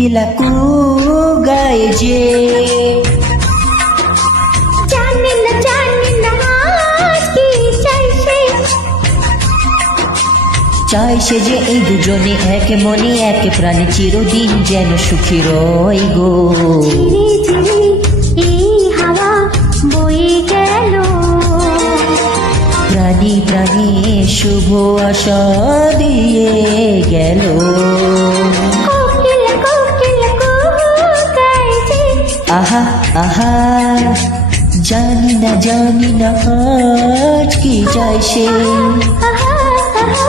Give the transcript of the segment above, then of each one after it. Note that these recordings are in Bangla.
কোকিলা কু গায় যে জানি না আজ কি চাই সে যে এই দুজনে এক মনে এক প্রাণে চিরদিন যেন সুখী রয় গো। ধীরে ধীরে এই হাওয়া বয়ে গেল, প্রাণী প্রাণী শুভ আশা দিয়ে গেল। কোকিলা কোকিলা কু গায় যে আহা আহা জানি না আজ কি চাই সে। আহা আহা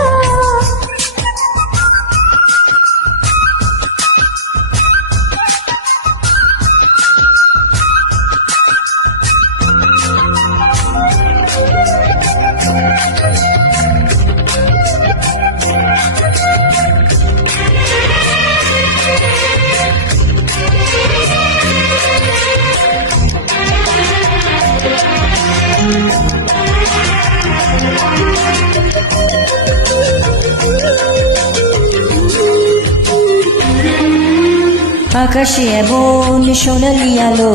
আকাশে এমন সোনালি আলো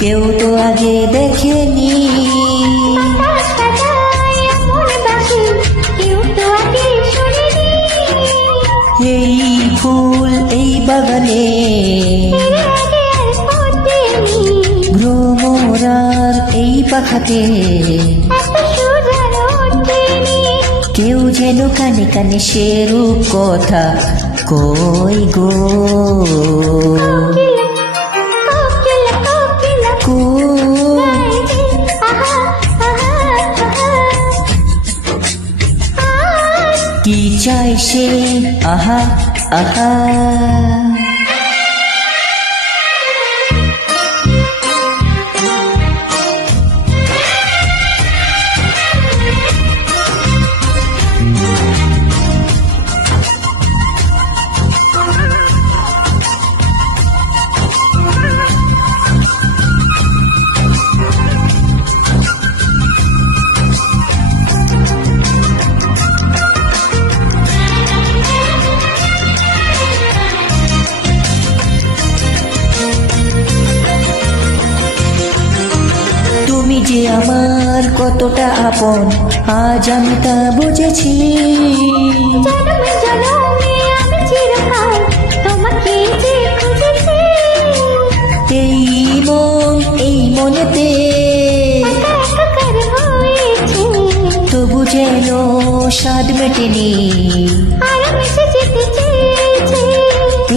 কেউ তো আগে দেখেনি। বাতাস বাজায় এমন বাঁশি, কেউ তো আগে শোনেনি। এই ফুল এই বাগানে এর আগে আর ফোটেনি, ভ্রমরার এই পাখাতে এত সুর আর ওঠেনি। কেউ যেন কানে কানে সে রূপ কথা কই গো। কোকিলা কোকিলা কো গায় যে আহা আহা আহা কি চাই সে আহা আহা। তুমি যে আমার কতটা আপন আজ আমি তা বুঝেছি। জনমে জনমে আমি চিরকাল তোমাকে যে খুঁজেছি। এই মন এই মনেতে একাকার হয়েছে, তবু যেন স্বাদ মেটেনি। আর মিশে যেতে চেয়েছে।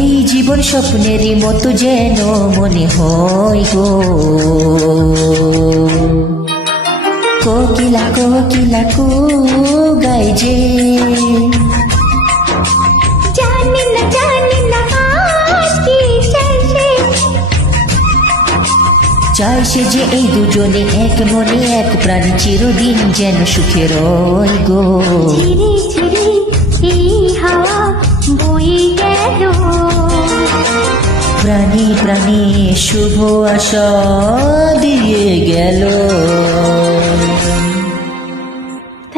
এই জীবন স্বপ্নেরই মতো যেন মনে হয় গো। কোকিলা কোকিলা কু গায় যে জানি না আজ কি চাইছে। চাই সে যে এই দুজনে এক মনে এক প্রাণী চিরদিন যেন সুখে রয় গো। ধীরে ধীরে এই হাওয়া বয়ে গেল, প্রাণী প্রাণী শুভ আশা দিয়ে গেল।